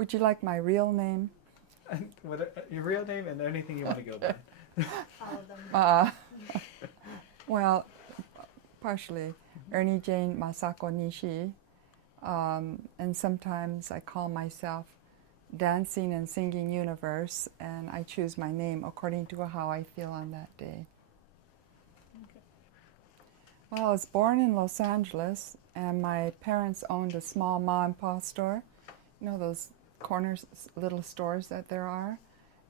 Would you like my real name? Your real name and anything you want to go by. All of them. Uh, well, partially Ernie Jane Masako Nishi, and sometimes I call myself Dancing and Singing Universe, and I choose my name according to how I feel on that day. Okay. Well, I was born in Los Angeles, and my parents owned a small mom and pop store. You know those corners, little stores that there are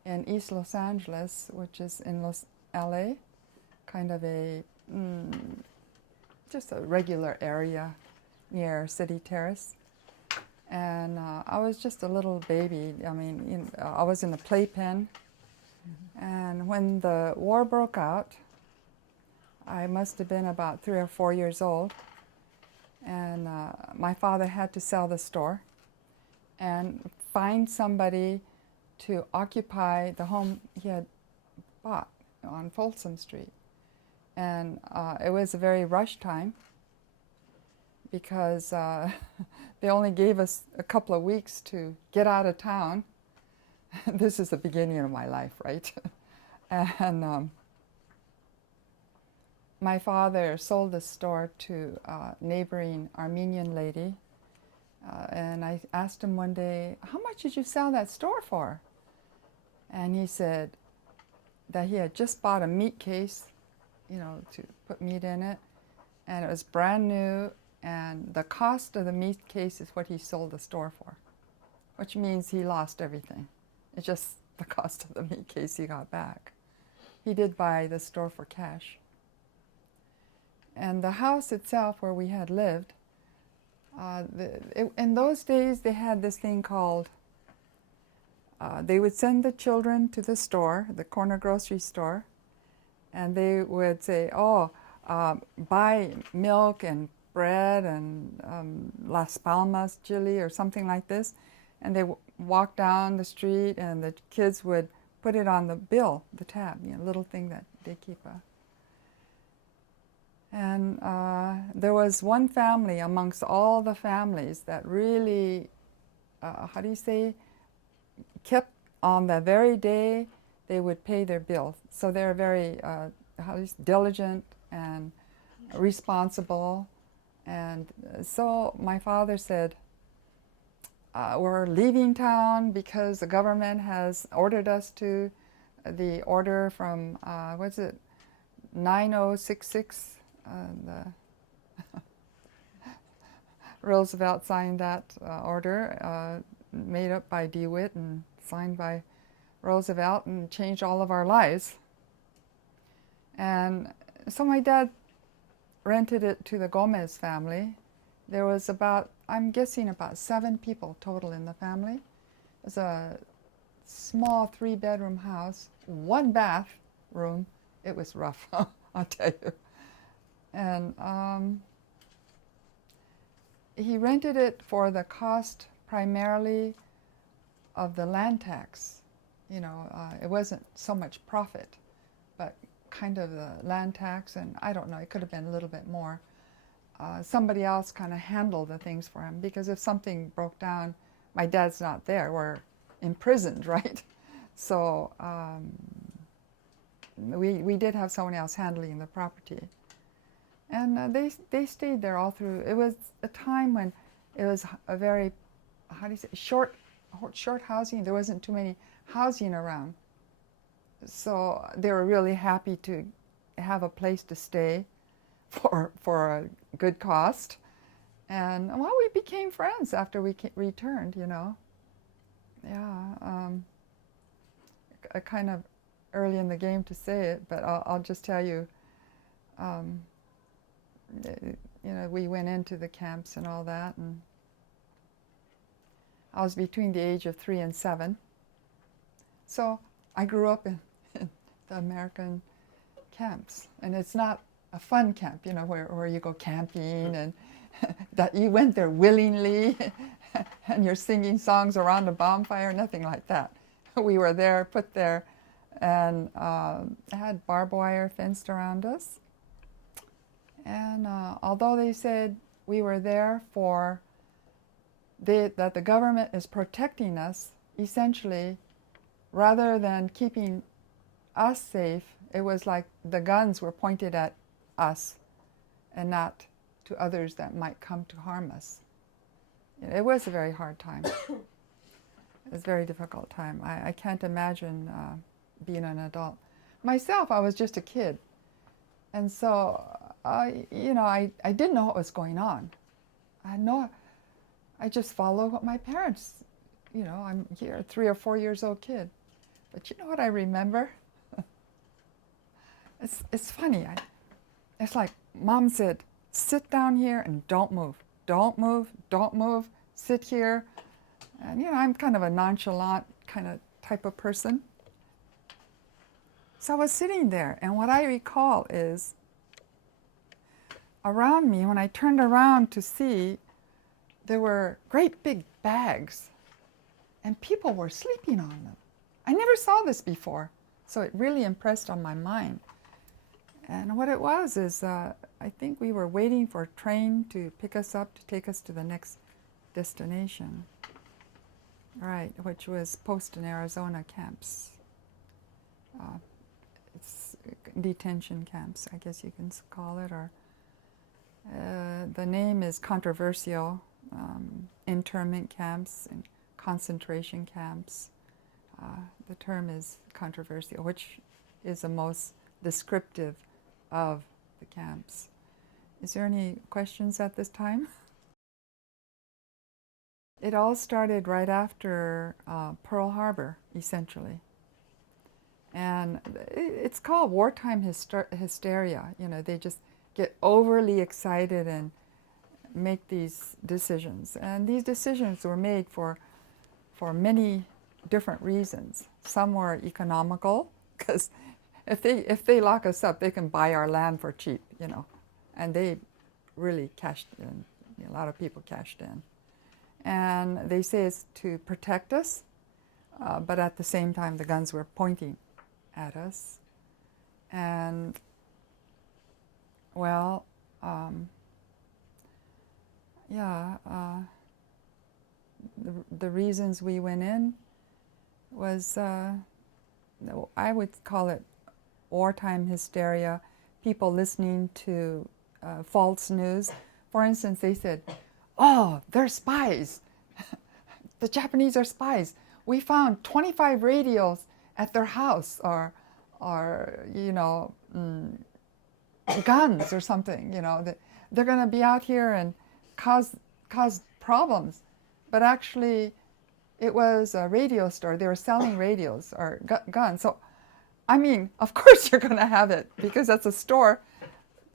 in East Los Angeles, which is in LA, kind of just a regular area near City Terrace. And I was just a little baby. I mean, I was in a playpen. And when the war broke out, I must have been about 3 or 4 years old. And my father had to sell the store and find somebody to occupy the home he had bought on Folsom Street. And it was a very rushed time because they only gave us a couple of weeks to get out of town. This is the beginning of my life, right? And my father sold the store to a neighboring Armenian lady. And I asked him one day, "How much did you sell that store for?" And he said that he had just bought a meat case, to put meat in it. And it was brand new. And the cost of the meat case is what he sold the store for, which means he lost everything. It's just the cost of the meat case he got back. He did buy the store for cash. And the house itself where we had lived, in those days they had this thing called, they would send the children to the store, the corner grocery store, and they would say, buy milk and bread and Las Palmas chili or something like this. And they walk down the street and the kids would put it on the bill, the tab, little thing that they keep. And there was one family amongst all the families that really, kept on the very day they would pay their bill. So they're very diligent and responsible. And so my father said, we're leaving town because the government has ordered us to. The order from, 9066, Roosevelt signed that order, made up by DeWitt and signed by Roosevelt, and changed all of our lives. And so my dad rented it to the Gomez family. There was I'm guessing about 7 people total in the family. It was a small 3-bedroom house, 1 bathroom. It was rough, I'll tell you. And he rented it for the cost primarily of the land tax. It wasn't so much profit, but kind of the land tax, and I don't know, it could have been a little bit more. Somebody else kind of handled the things for him, because if something broke down, my dad's not there, we're imprisoned, right? So we did have someone else handling the property. And they stayed there all through. It was a time when it was a very, short housing. There wasn't too many housing around. So they were really happy to have a place to stay for a good cost. And well, we became friends after we returned, Yeah, kind of early in the game to say it, but I'll just tell you, we went into the camps and all that, and I was between the age of 3 and 7. So I grew up in the American camps, and it's not a fun camp, where you go camping and that you went there willingly and you're singing songs around a bonfire, nothing like that. We were there, put there, and had barbed wire fenced around us. And although they said we were there for that the government is protecting us, essentially, rather than keeping us safe. It was like the guns were pointed at us and not to others that might come to harm us. It was a very hard time. It was a very difficult time. I can't imagine being an adult. Myself, I was just a kid. And so, I didn't know what was going on. I just followed what my parents, I'm here, a 3 or 4 years old kid. But you know what I remember? It's funny. It's like Mom said, sit down here and don't move. Don't move, don't move, sit here. And I'm kind of a nonchalant kind of type of person. So I was sitting there, and what I recall is around me, when I turned around to see, there were great big bags, and people were sleeping on them. I never saw this before, so it really impressed on my mind. And what it was is, I think we were waiting for a train to pick us up to take us to the next destination. Right, which was Post in Arizona camps. It's detention camps, I guess you can call it, or the name is controversial. Internment camps and concentration camps. The term is controversial, which is the most descriptive of the camps. Is there any questions at this time? It all started right after Pearl Harbor, essentially. And it's called wartime hysteria. They just get overly excited and make these decisions. And these decisions were made for many different reasons. Some were economical, because if they lock us up, they can buy our land for cheap, And they really cashed in. A lot of people cashed in. And they say it's to protect us, but at the same time the guns were pointing at us. And, well, the reasons we went in was, I would call it wartime hysteria, people listening to false news. For instance, they said, "Oh, they're spies. The Japanese are spies. We found 25 radios at their house," or guns or something. That they're going to be out here and cause problems. But actually, it was a radio store. They were selling radios or guns. So, of course you're going to have it, because that's a store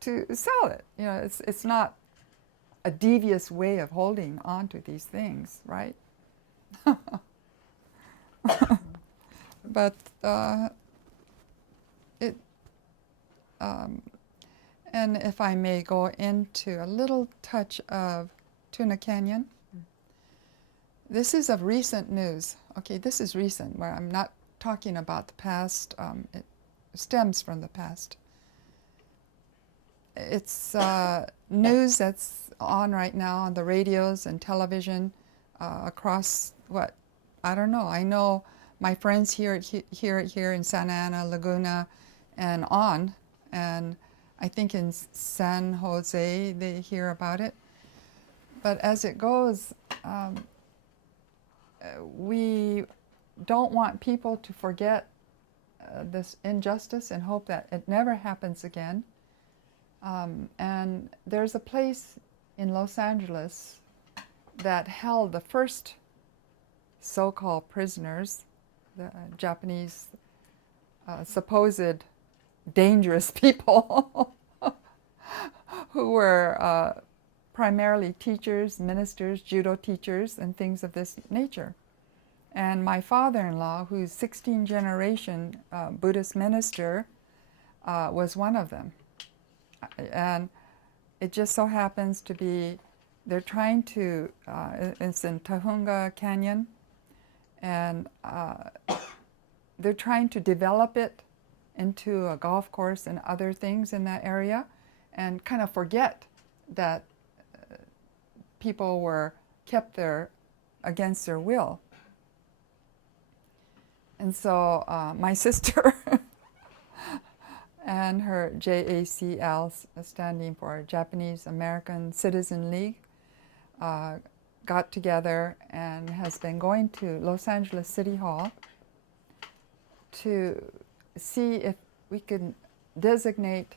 to sell it. It's not a devious way of holding on to these things, right? But and if I may go into a little touch of Tuna Canyon. This is of recent news. Okay, this is recent, where I'm not talking about the past. It stems from the past. It's news that's on right now on the radios and television across I don't know. I know my friends here in Santa Ana, Laguna, and on, and I think in San Jose they hear about it. But as it goes, we don't want people to forget this injustice and hope that it never happens again. And there's a place in Los Angeles that held the first so-called prisoners, the Japanese supposed dangerous people who were primarily teachers, ministers, judo teachers, and things of this nature. And my father-in-law, who's 16th generation Buddhist minister, was one of them. And it just so happens to be, they're trying to, it's in Tahunga Canyon, and they're trying to develop it into a golf course and other things in that area, and kind of forget that people were kept there against their will. And so my sister and her JACL, standing for Japanese American Citizen League, got together and has been going to Los Angeles City Hall to see if we could designate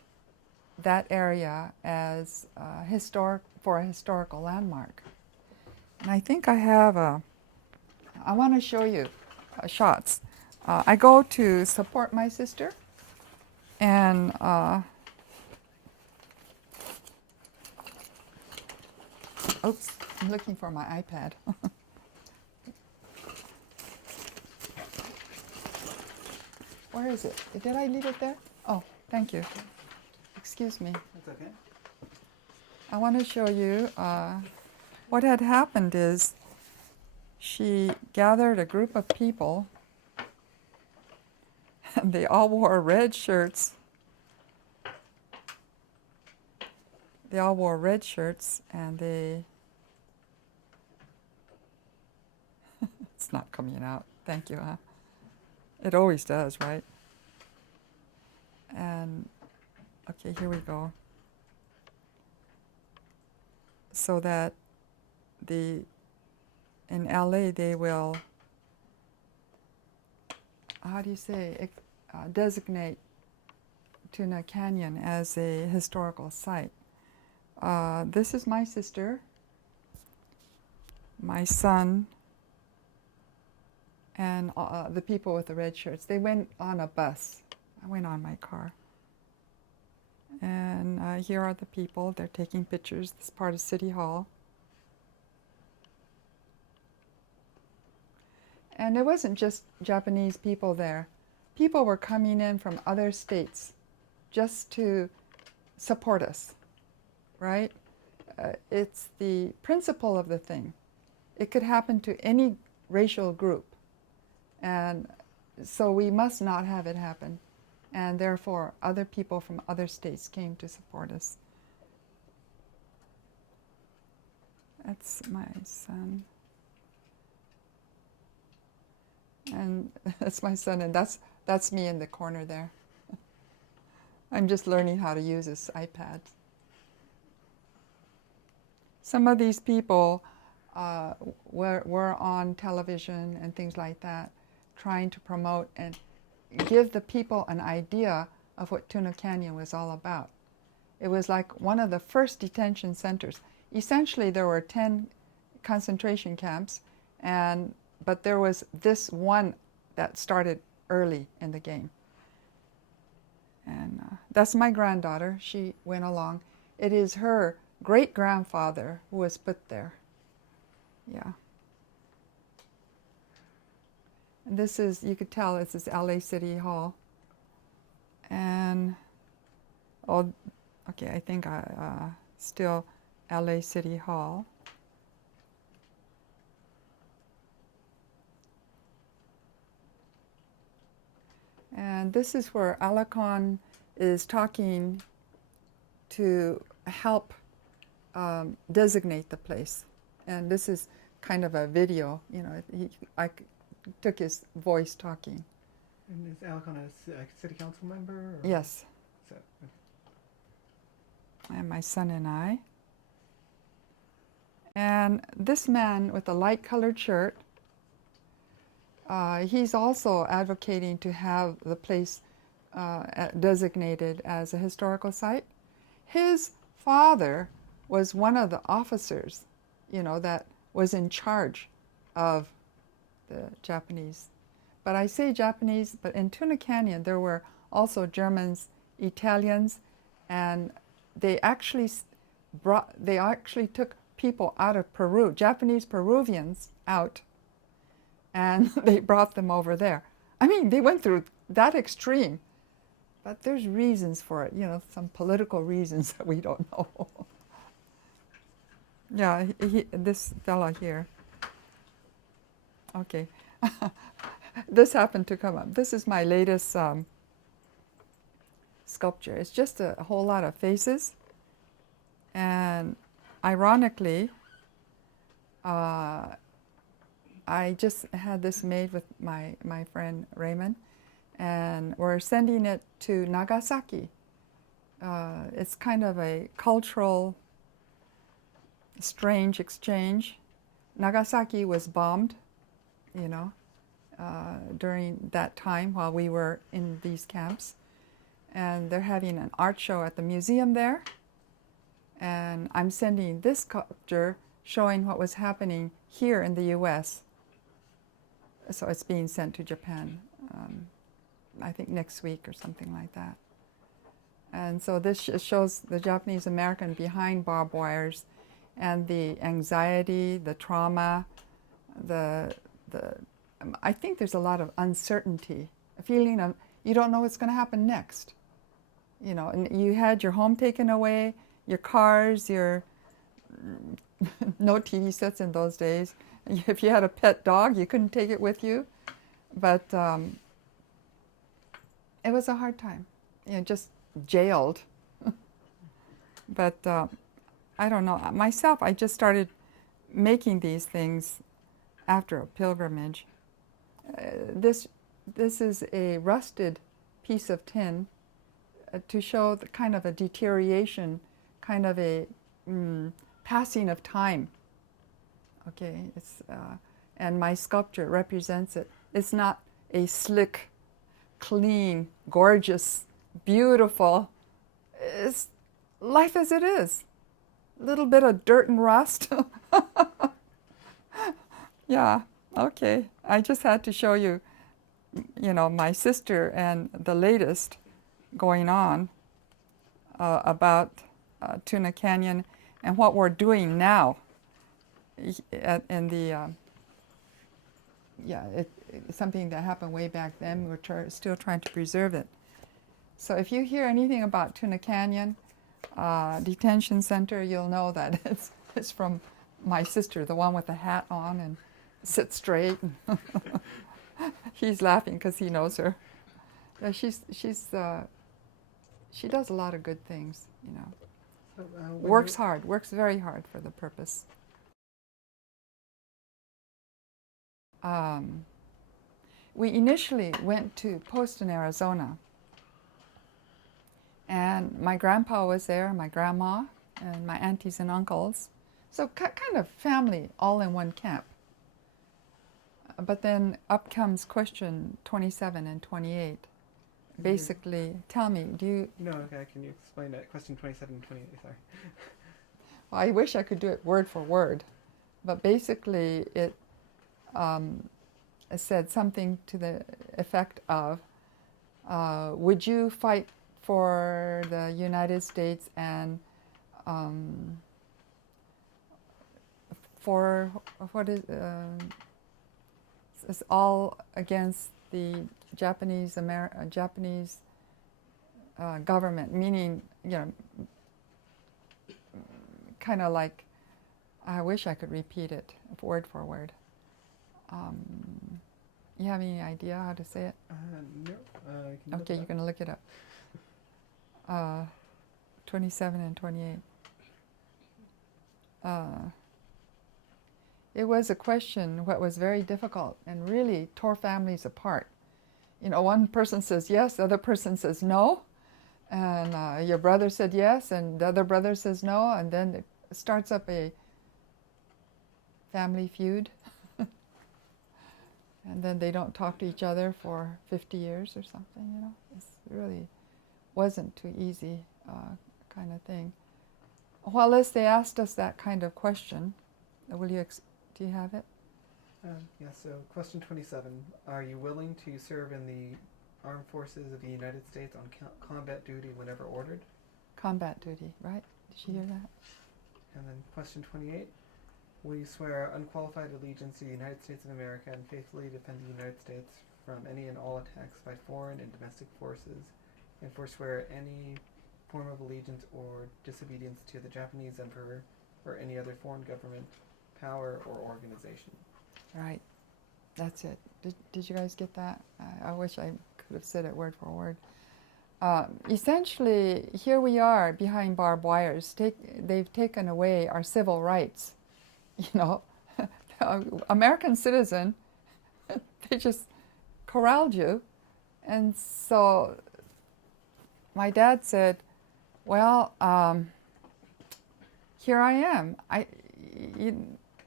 that area as a historical landmark. And I think I have I want to show you shots. I go to support my sister, and oops, I'm looking for my iPad. Where is it? Did I leave it there? Oh, thank you. Excuse me. That's okay. I want to show you what had happened is she gathered a group of people, and they all wore red shirts. They all wore red shirts, and they... It's not coming out. Thank you, huh? It always does, right? And, okay, here we go. So that in LA they will, how do you say, designate Tuna Canyon as a historical site. This is my sister, my son, and the people with the red shirts. They went on a bus. I went on my car. And here are the people. They're taking pictures. This is part of City Hall. And it wasn't just Japanese people there. People were coming in from other states just to support us, right? It's the principle of the thing. It could happen to any racial group. And so we must not have it happen. And therefore, other people from other states came to support us. That's my son. And that's my son, and that's me in the corner there. I'm just learning how to use this iPad. Some of these people were on television and things like that, trying to promote and give the people an idea of what Tuna Canyon was all about. It was like one of the first detention centers. Essentially, there were 10 concentration camps, but there was this one that started early in the game. And that's my granddaughter. She went along. It is her great-grandfather who was put there. Yeah. And this is, you could tell, this is LA City Hall. And, oh, okay, I think still LA City Hall. And this is where Alacon is talking to help designate the place. And this is kind of a video, you know, I took his voice talking. And is Alcon a city council member? Or? Yes. So, okay. And my son and I. And this man with the light-colored shirt, he's also advocating to have the place designated as a historical site. His father was one of the officers, you know, that was in charge of the Japanese. But I say Japanese, but in Tuna Canyon there were also Germans, Italians, and they actually took people out of Peru, Japanese Peruvians out, and they brought them over there. I mean, they went through that extreme, but there's reasons for it, you know, some political reasons that we don't know. Yeah, this fella here. Okay. This happened to come up. This is my latest sculpture. It's just a whole lot of faces. And ironically, I just had this made with my friend Raymond, and we're sending it to Nagasaki. It's kind of a cultural, strange exchange. Nagasaki was bombed, you know, during that time while we were in these camps. And they're having an art show at the museum there. And I'm sending this sculpture showing what was happening here in the U.S. So it's being sent to Japan, I think next week or something like that. And so this shows the Japanese American behind barbed wires and the anxiety, the trauma, I think there's a lot of uncertainty, a feeling of you don't know what's going to happen next. You know, and you had your home taken away, your cars, your no TV sets in those days. If you had a pet dog, you couldn't take it with you. But it was a hard time, you know, just jailed. But I don't know. Myself, I just started making these things after a pilgrimage. This is a rusted piece of tin to show the kind of a deterioration, kind of a passing of time. Okay, it's and my sculpture represents it. It's not a slick, clean, gorgeous, beautiful. It's life as it is. A little bit of dirt and rust. Yeah, okay. I just had to show you, you know, my sister and the latest going on about Tuna Canyon and what we're doing now in the, it's something that happened way back then. We're still trying to preserve it. So if you hear anything about Tuna Canyon Detention Center, you'll know that it's from my sister, the one with the hat on and sits straight. He's laughing because he knows her. She does a lot of good things, you know. So, Works hard, works very hard for the purpose. We initially went to Poston, Arizona. And my grandpa was there, my grandma, and my aunties and uncles. So kind of family all in one camp. But then up comes question 27 and 28. Basically, tell me, do you... No, okay, can you explain that? Question 27 and 28, sorry. Well, I wish I could do it word for word. But basically, it said something to the effect of, would you fight for the United States and for, what is, it's all against the Japanese government, meaning, you know, kind of like, I wish I could repeat it word for word. You have any idea how to say it? No. Okay, you're going to look it up. 27 and 28. It was a question what was very difficult and really tore families apart. You know, one person says yes, the other person says no, and your brother said yes, and the other brother says no, and then it starts up a family feud. And then they don't talk to each other for 50 years or something, you know. It really wasn't too easy kind of thing. While as they asked us that kind of question, do you have it? Yeah, so question 27. Are you willing to serve in the armed forces of the United States on combat duty whenever ordered? Combat duty, right? Did you hear that? And then question 28. Will you swear unqualified allegiance to the United States of America and faithfully defend the United States from any and all attacks by foreign and domestic forces, and forswear any form of allegiance or disobedience to the Japanese Emperor or any other foreign government, power, or organization? Right. That's it. Did you guys get that? I wish I could have said it word for word. Essentially, here we are behind barbed wires. They've taken away our civil rights. You know, American citizen, they just corralled you. And so my dad said, well, here I am.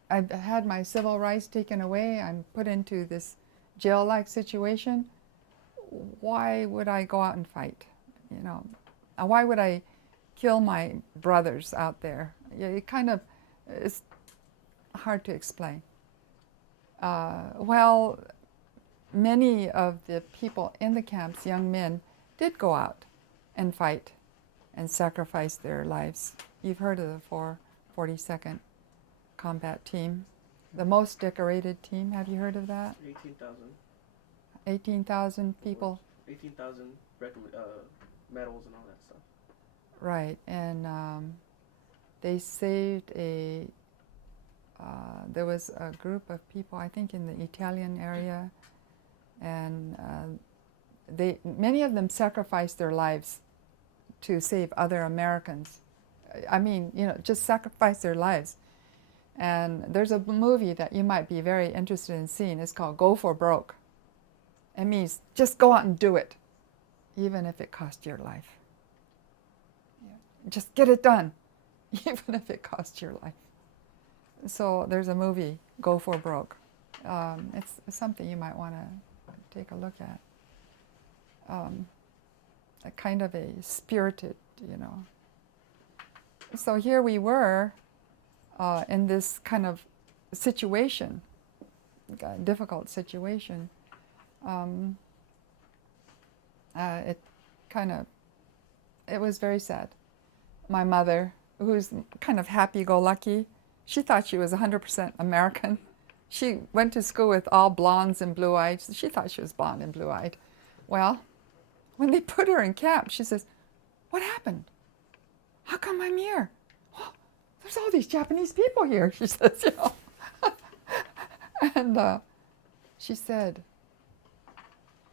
I've had my civil rights taken away. I'm put into this jail-like situation. Why would I go out and fight? You know, why would I kill my brothers out there? It kind of is hard to explain. Well, many of the people in the camps, young men, did go out and fight and sacrifice their lives. You've heard of the 42nd Combat Team, the most decorated team. Have you heard of that? 18,000. 18,000 people. 18,000 medals and all that stuff. Right, and they saved there was a group of people, I think in the Italian area, and many of them sacrificed their lives to save other Americans. I mean, you know, just sacrifice their lives. And there's a movie that you might be very interested in seeing. It's called Go for Broke. It means just go out and do it, even if it costs your life. Yeah. Just get it done, even if it costs your life. So there's a movie, Go for Broke. It's something you might want to take a look at. A kind of a spirited, you know. So here we were in this kind of situation, a difficult situation. It was very sad. My mother, who's kind of happy-go-lucky, she thought she was 100% American. She went to school with all blondes and blue-eyed. She thought she was blonde and blue-eyed. Well, when they put her in camp, she says, "What happened? How come I'm here? Well, there's all these Japanese people here," she says, you know. And she said,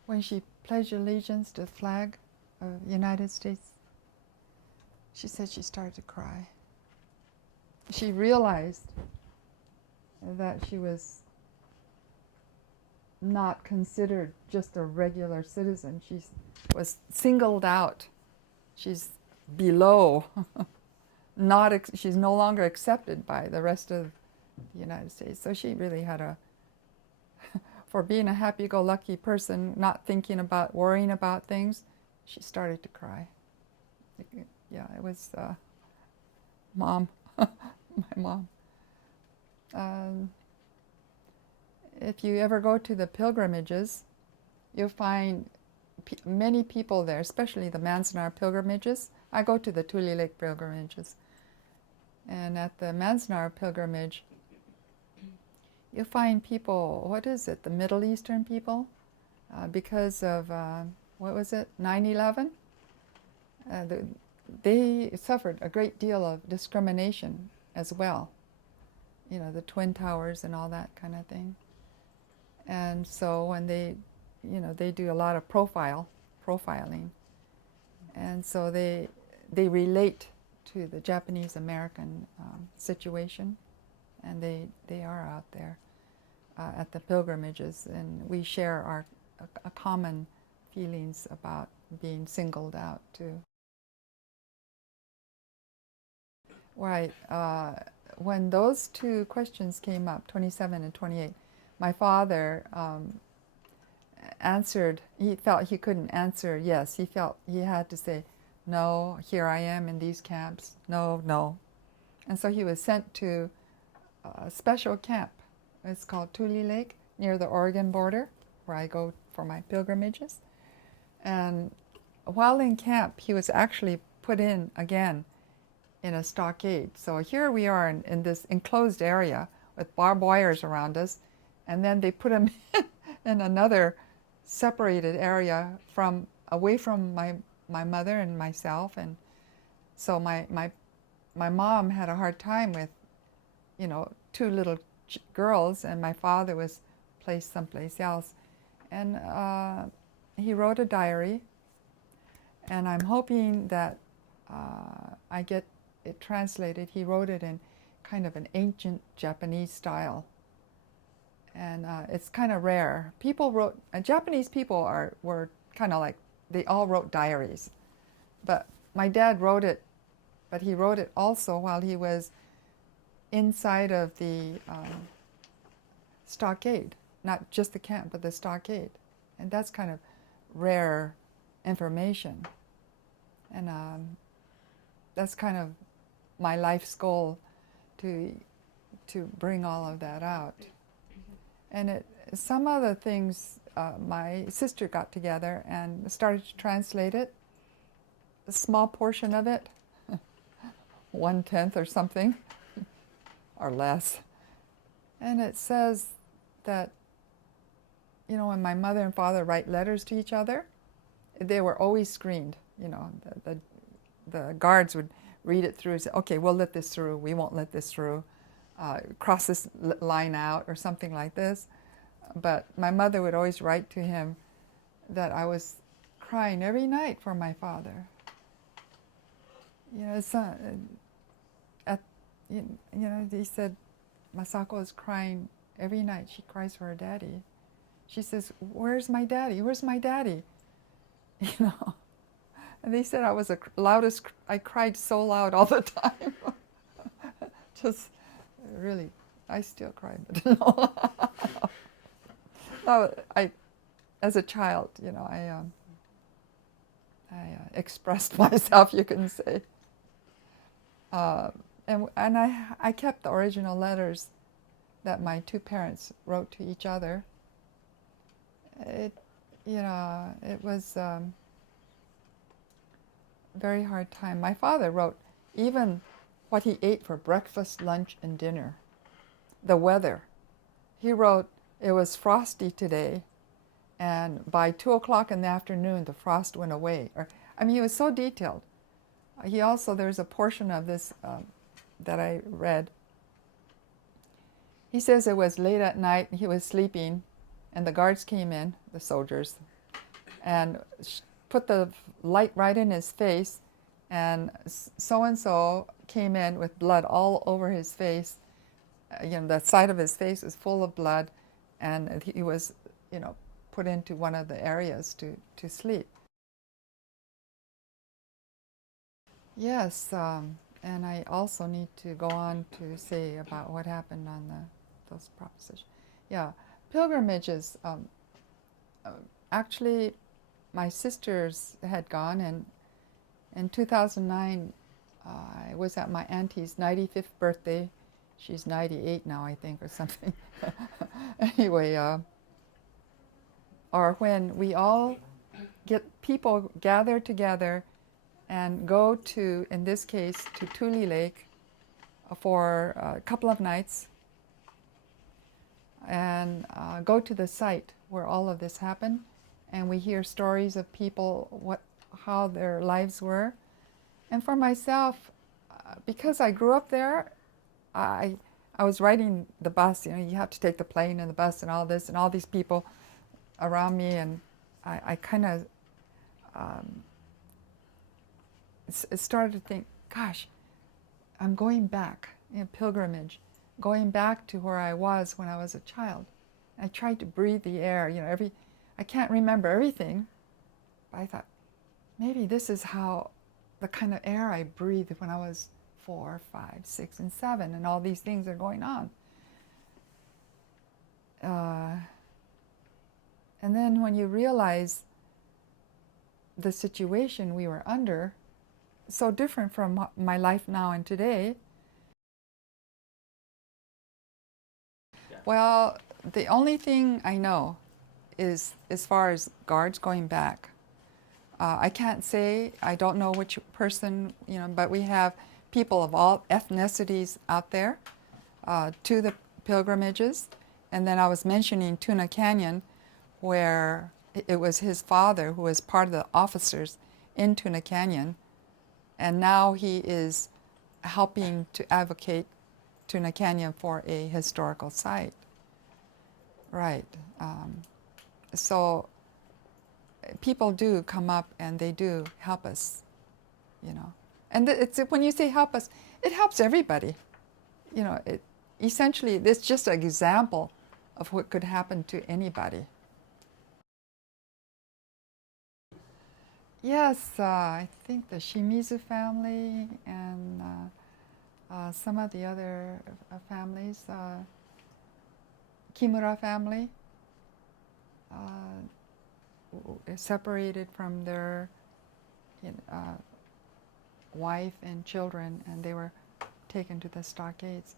when she pledged allegiance to the flag of the United States, she said she started to cry. She realized that she was not considered just a regular citizen. She was singled out. She's below, she's no longer accepted by the rest of the United States. So she really had for being a happy-go-lucky person, not thinking about, worrying about things, she started to cry. Yeah, it was Mom, my mom. If you ever go to the pilgrimages, you'll find many people there, especially the Manzanar pilgrimages. I go to the Tule Lake pilgrimages. And at the Manzanar pilgrimage, you'll find people, what is it, the Middle Eastern people? Because of, 9/11? They suffered a great deal of discrimination as well. You know, the Twin Towers and all that kind of thing. And so when they do a lot of profiling. And so they relate to the Japanese American situation, and they are out there at the pilgrimages, and we share our common feelings about being singled out too. Right. When those two questions came up, 27 and 28, my father answered. He felt he couldn't answer yes. He felt he had to say, "No, here I am in these camps. No, no." And so he was sent to a special camp. It's called Tule Lake, near the Oregon border, where I go for my pilgrimages. And while in camp, he was actually put in again in a stockade. So here we are in this enclosed area with barbed wires around us, and then they put him in another separated area away from my mother and myself. And so my mom had a hard time with, two little girls, and my father was placed someplace else. And he wrote a diary, and I'm hoping that I get it translated. He wrote it in kind of an ancient Japanese style. and it's kind of rare. People wrote, Japanese people were kind of like, they all wrote diaries. But my dad wrote it, but he wrote it also while he was inside of the stockade, not just the camp, but the stockade. And that's kind of rare information. And that's kind of my life's goal, to bring all of that out. And some other things, my sister got together and started to translate it, a small portion of it, 1/10 or something, or less. And it says that, you know, when my mother and father write letters to each other, they were always screened. You know, the guards would read it through and say, okay, we'll let this through, we won't let this through, cross this line out, or something like this. But my mother would always write to him that I was crying every night for my father. You know, he said, Masako is crying every night. She cries for her daddy. She says, where's my daddy? Where's my daddy? You know. And they said I was the loudest, I cried so loud all the time. Just really, I still cry, but no. No, as a child, you know, I expressed myself, you can say. And I kept the original letters that my two parents wrote to each other. It was very hard time. My father wrote even what he ate for breakfast, lunch, and dinner. The weather. He wrote, it was frosty today, and by 2 o'clock in the afternoon, the frost went away. He was so detailed. He also, there's a portion of this that I read. He says it was late at night, he was sleeping, and the guards came in, the soldiers, and put the light right in his face, and so-and-so came in with blood all over his face. The side of his face was full of blood, and he was, put into one of the areas to sleep. Yes, and I also need to go on to say about what happened on those propositions. Yeah, pilgrimages. Actually, my sisters had gone, and in 2009, I was at my auntie's 95th birthday. She's 98 now, I think, or something. Anyway, or when we all people gather together and go to, in this case, to Tule Lake for a couple of nights, and go to the site where all of this happened, and we hear stories of people, how their lives were. And for myself, because I grew up there, I was riding the bus. You have to take the plane and the bus and all this, and all these people around me, and I kind of started to think, gosh, I'm going back, pilgrimage, going back to where I was when I was a child. I tried to breathe the air, I can't remember everything, but I thought, maybe this is how the kind of air I breathed when I was 4, 5, 6, and 7, and all these things are going on. And then when you realize the situation we were under, so different from my life now and today. Yeah. Well, the only thing I know is, as far as guards going back, I can't say, I don't know which person, but we have people of all ethnicities out there to the pilgrimages. And then I was mentioning Tuna Canyon, where it was his father who was part of the officers in Tuna Canyon, and now he is helping to advocate Tuna Canyon for a historical site. Right. So people do come up and they do help us, And when you say help us, it helps everybody. Essentially, it's just an example of what could happen to anybody. Yes, I think the Shimizu family and some of the other families, Kimura family, separated from their wife and children, and they were taken to the stockades.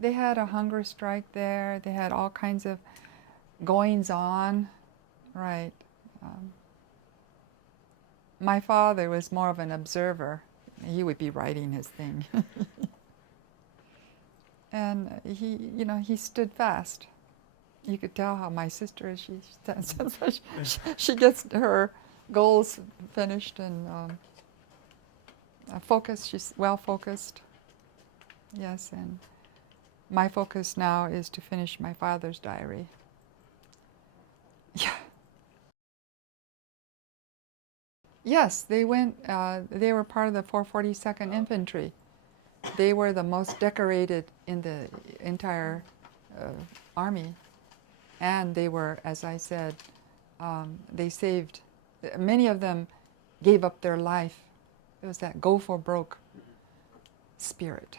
They had a hunger strike there. They had all kinds of goings on, right. My father was more of an observer. He would be writing his thing. And he stood fast. You could tell how my sister is. She gets her goals finished and focused. She's well focused. Yes, and my focus now is to finish my father's diary. Yeah. Yes, they went. They were part of the 442nd Infantry. They were the most decorated in the entire army, and they were, as I said, they saved. Many of them gave up their life. It was that go for broke spirit.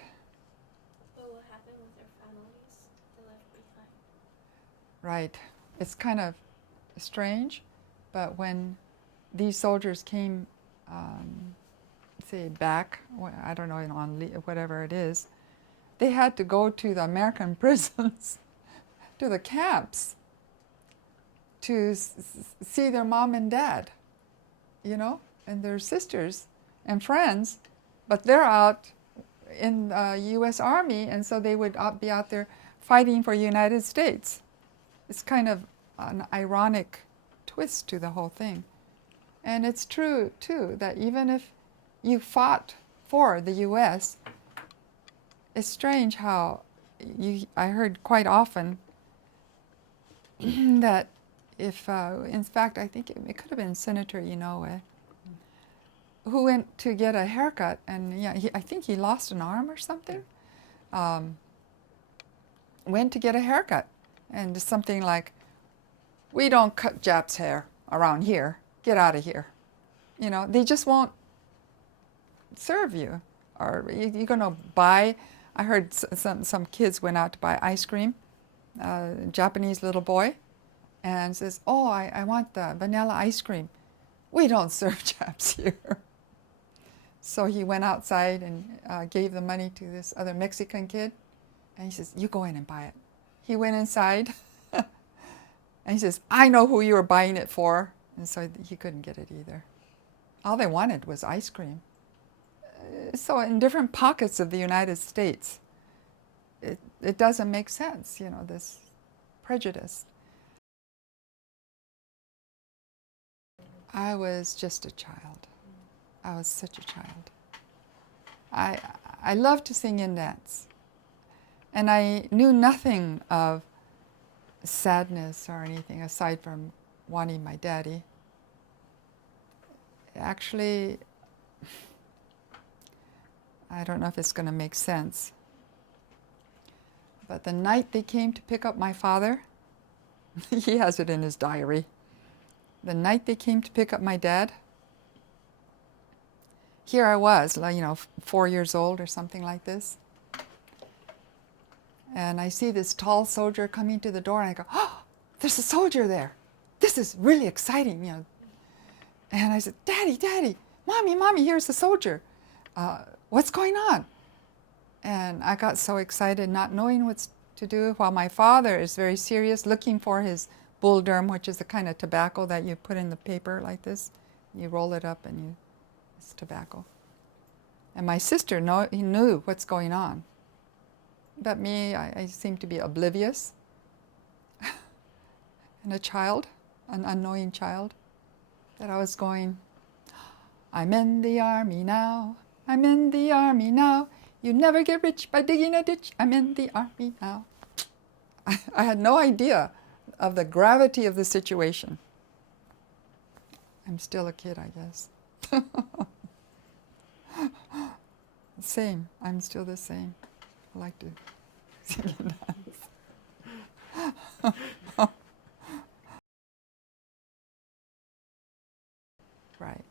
But what happened with their families they left behind? Right. It's kind of strange, but when these soldiers came, say back, I don't know, on whatever it is, they had to go to the American prisons, to the camps, to see their mom and dad, and their sisters and friends, but they're out in the U.S. Army, and so they would be out there fighting for the United States. It's kind of an ironic twist to the whole thing. And it's true, too, that even if you fought for the U.S., it's strange how I heard quite often that if, in fact, I think it could have been Senator Inoue, who went to get a haircut, and I think he lost an arm or something, went to get a haircut, and something like, "We don't cut Japs' hair around here. Get out of here." They just won't serve you. Or you're going to buy, I heard some kids went out to buy ice cream, a Japanese little boy, and says, "Oh, I want the vanilla ice cream." "We don't serve Japs here." So he went outside and gave the money to this other Mexican kid, and he says, "You go in and buy it." He went inside, and he says, "I know who you were buying it for." And so he couldn't get it either. All they wanted was ice cream. So in different pockets of the United States, it doesn't make sense, this prejudice. I was just a child. I was such a child. I loved to sing and dance. And I knew nothing of sadness or anything aside from wanting my daddy. Actually, I don't know if it's going to make sense, but the night they came to pick up my father, he has it in his diary. The night they came to pick up my dad, here I was, 4 years old or something like this. And I see this tall soldier coming to the door, and I go, "Oh, there's a soldier there. This is really exciting, And I said, "Daddy, Daddy, Mommy, here's the soldier. What's going on?" And I got so excited, not knowing what to do, while my father is very serious, looking for his bull durham, which is the kind of tobacco that you put in the paper like this. You roll it up and it's tobacco. And my sister he knew what's going on. But me, I seemed to be oblivious. And a child, an unknowing child, that I was going, "I'm in the army now, I'm in the army now. You never get rich by digging a ditch. I'm in the army now." I had no idea of the gravity of the situation. I'm still a kid, I guess. Same. I'm still the same. I like to sing and dance. Right.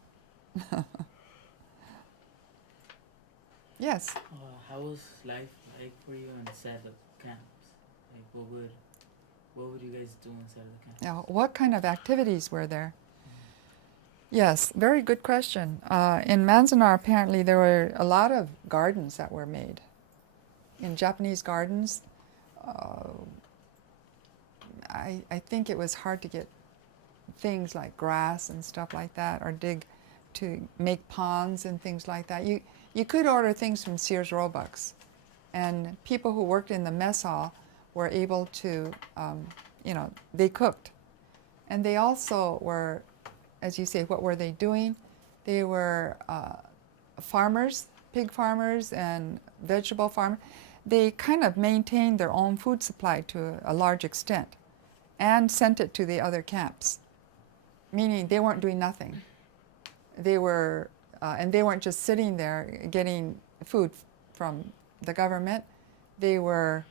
Yes. How was life like for you inside the camps? Like, what would you guys do inside of the camps? Now, what kind of activities were there? Yes, very good question. In Manzanar, apparently, there were a lot of gardens that were made. In Japanese gardens, I think it was hard to get things like grass and stuff like that, or dig to make ponds and things like that. You could order things from Sears Roebuck's, and people who worked in the mess hall were able to, they cooked. And they also were, as you say, what were they doing? They were farmers, pig farmers and vegetable farmers. They kind of maintained their own food supply to a large extent and sent it to the other camps, meaning they weren't doing nothing. They were, and they weren't just sitting there getting food from the government. They were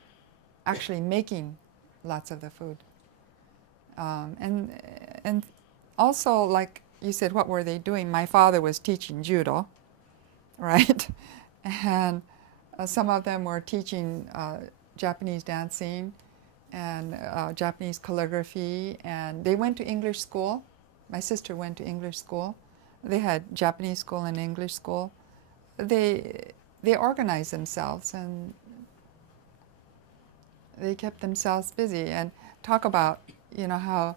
actually making lots of the food. And also, like you said, what were they doing? My father was teaching judo, right? And some of them were teaching Japanese dancing and Japanese calligraphy, and they went to English school. My sister went to English school. They had Japanese school and English school. They organized themselves, and they kept themselves busy. And talk about, how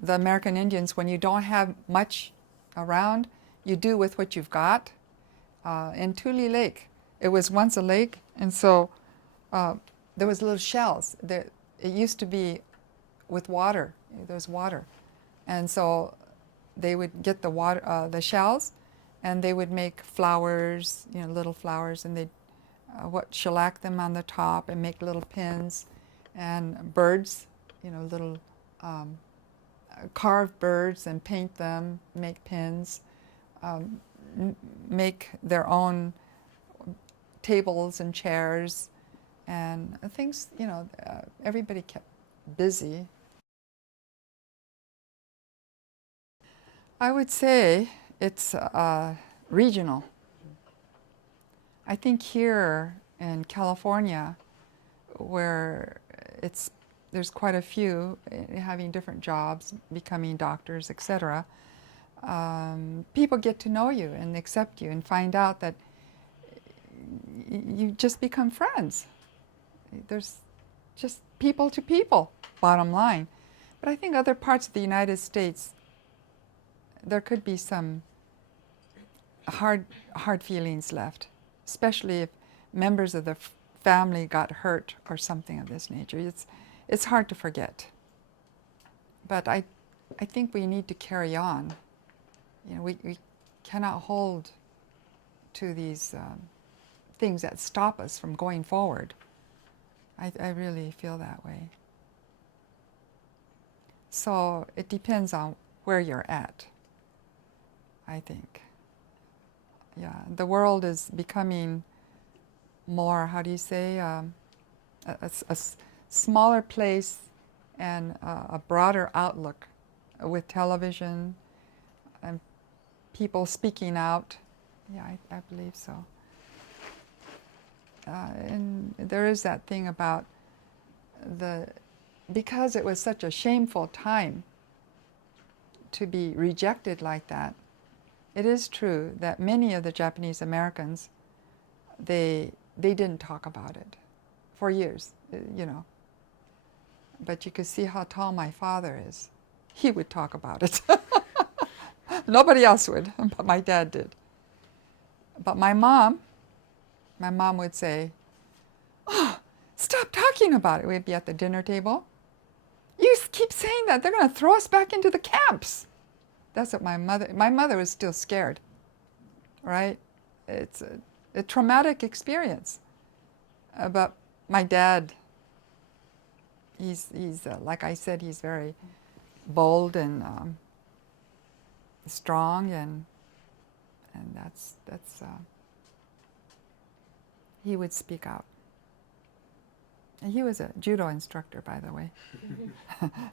the American Indians, when you don't have much around, you do with what you've got. In Tule Lake, it was once a lake, and so there was little shells. It used to be with water. There was water, and so they would get the water, the shells, and they would make flowers, little flowers, and they'd shellac them on the top and make little pins, and birds, little carved birds, and paint them, make pins, make their own tables and chairs, and things, everybody kept busy. I would say it's regional. I think here in California, where there's quite a few having different jobs, becoming doctors, etc., people get to know you and accept you and find out that you just become friends. There's just people to people, bottom line. But I think other parts of the United States, there could be some hard feelings left, especially if members of the family got hurt or something of this nature. It's hard to forget. But I think we need to carry on. We cannot hold to these things that stop us from going forward. I really feel that way. So it depends on where you're at, I think. Yeah, the world is becoming more, how do you say, a smaller place and a broader outlook with television and people speaking out. Yeah, I believe so. And there is that thing about because it was such a shameful time to be rejected like that, it is true that many of the Japanese Americans, they didn't talk about it for years, But you could see how tall my father is. He would talk about it. Nobody else would, but my dad did. But my mom would say, "Oh, stop talking about it." We'd be at the dinner table. "You keep saying that, they're going to throw us back into the camps." That's what my mother was still scared, right? It's a traumatic experience. But my dad, he's like I said, he's very bold and strong, and that's he would speak out. He was a judo instructor, by the way.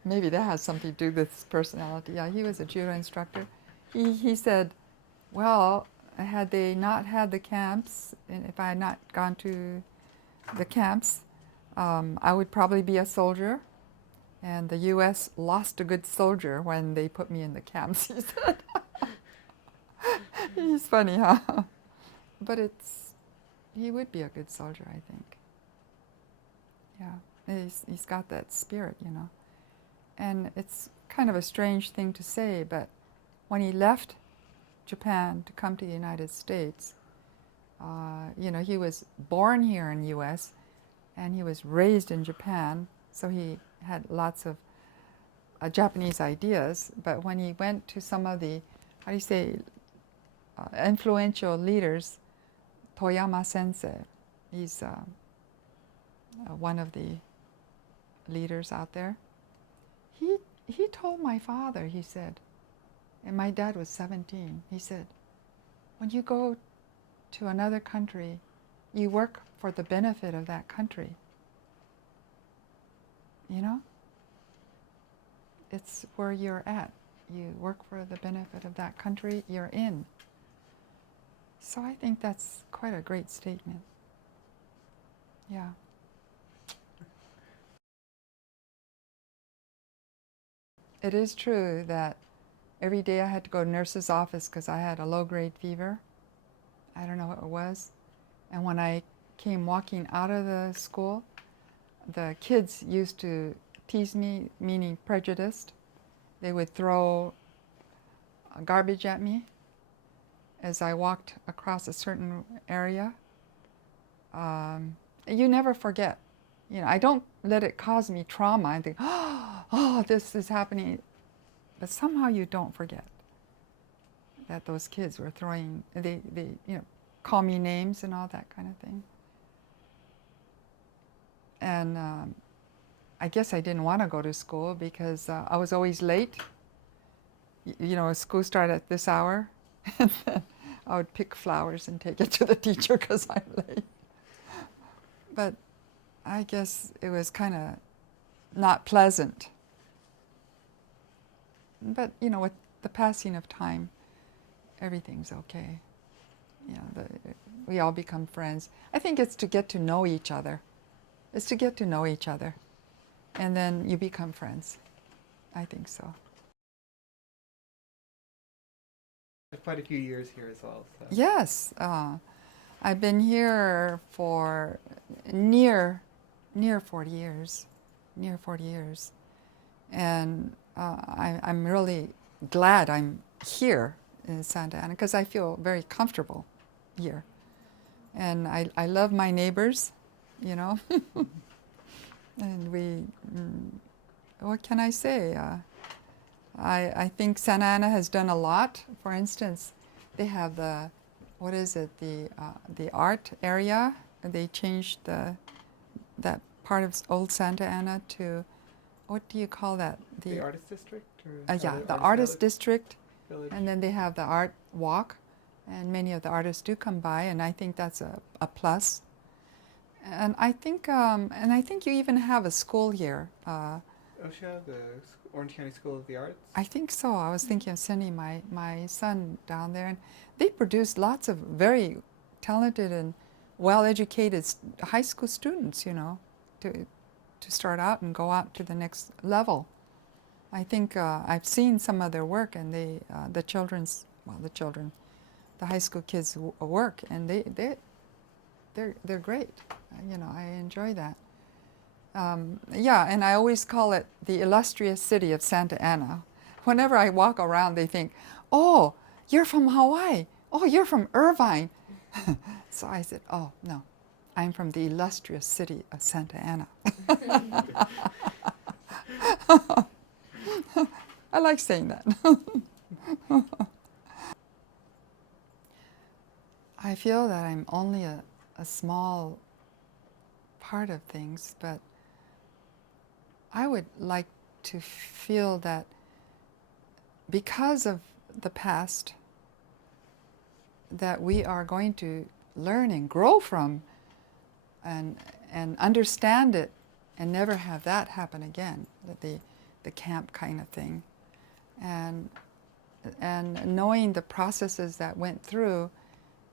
Maybe that has something to do with his personality. Yeah, he was a judo instructor. He said, well, had they not had the camps, and if I had not gone to the camps, I would probably be a soldier. And the U.S. lost a good soldier when they put me in the camps, he said. He's funny, huh? But he would be a good soldier, I think. Yeah, he's got that spirit, you know. And it's kind of a strange thing to say, but when he left Japan to come to the United States, you know, he was born here in the U.S. and he was raised in Japan, so he had lots of Japanese ideas. But when he went to some of the, how do you say, influential leaders, Toyama Sensei, he's one of the leaders out there. He told my father, he said, and my dad was 17, he said, when you go to another country, you work for the benefit of that country. You know? It's where you're at. You work for the benefit of that country you're in. So I think that's quite a great statement. Yeah. It is true that every day I had to go to nurse's office because I had a low-grade fever. I don't know what it was. And when I came walking out of the school, the kids used to tease me, meaning prejudiced. They would throw garbage at me as I walked across a certain area. You never forget. You know, I don't let it cause me trauma and think, oh, this is happening. But somehow you don't forget that those kids were throwing, they you know, call me names and all that kind of thing. And I guess I didn't want to go to school because I was always late. You know, school started at this hour, and then I would pick flowers and take it to the teacher because I'm late. But I guess it was kind of not pleasant. But, you know, with the passing of time, everything's okay. You know, we all become friends. I think it's to get to know each other. It's to get to know each other. And then you become friends. I think so. Quite a few years here as well. So. Yes. I've been here for near 40 years. Near 40 years. And I'm really glad I'm here in Santa Ana because I feel very comfortable here. And I love my neighbors, you know. And we, what can I say? I think Santa Ana has done a lot. For instance, they have the, what is it, the art area. They changed that part of old Santa Ana to, what do you call that? The artist district? Or yeah, the artist district. Village. And then they have the art walk. And many of the artists do come by, and I think that's a plus. And I think you even have a school here. OSHA, the Orange County School of the Arts? I think so. I was thinking of sending my son down there. And they produce lots of very talented and well-educated high school students, you know, to start out and go out to the next level. I think I've seen some of their work, and the high school kids work, and they're great. You know, I enjoy that. Yeah, and I always call it the illustrious city of Santa Ana. Whenever I walk around, they think, oh, you're from Hawaii. Oh, you're from Irvine. So I said, oh, no, I'm from the illustrious city of Santa Ana. I like saying that. I feel that I'm only a small part of things, but I would like to feel that because of the past, that we are going to learn and grow from and understand it and never have that happen again, the camp kind of thing. And knowing the processes that went through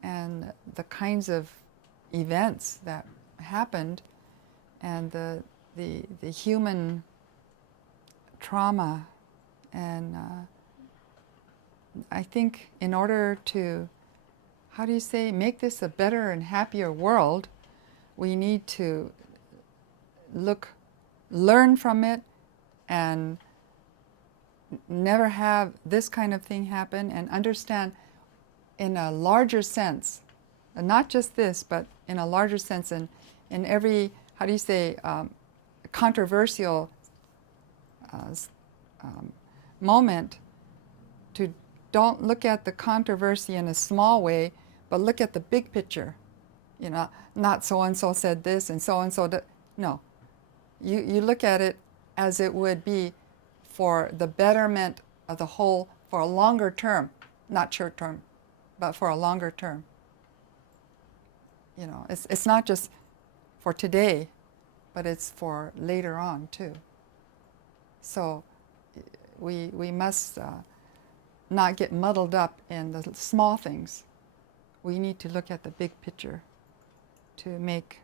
and the kinds of events that happened and the human trauma, and I think in order to, how do you say, make this a better and happier world, we need to learn from it and never have this kind of thing happen, and understand in a larger sense, and not just this, but in a larger sense, and in every, how do you say, controversial moment, to don't look at the controversy in a small way, but look at the big picture. You know, not so-and-so said this and so-and-so did. No. You look at it as it would be for the betterment of the whole, for a longer term, not short term, but for a longer term. You know, it's not just for today, but it's for later on too. So we must not get muddled up in the small things. We need to look at the big picture to make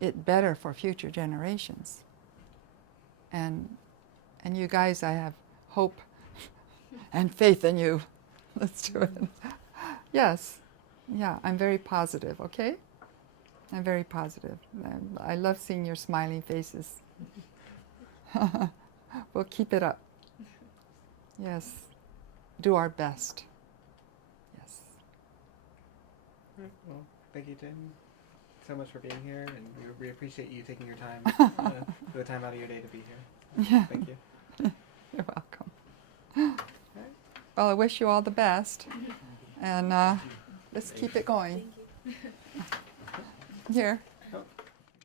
it better for future generations. And you guys, I have hope and faith in you. Let's do it. Yes. Yeah, I'm very positive, okay? I'm very positive. I love seeing your smiling faces. We'll keep it up. Yes. Do our best. Yes. All right, well, thank you, Jane, so much for being here, and we appreciate you taking your time, the time out of your day to be here. Yeah. Thank you. You're welcome. Well, I wish you all the best. And let's keep it going. Thank you. Here.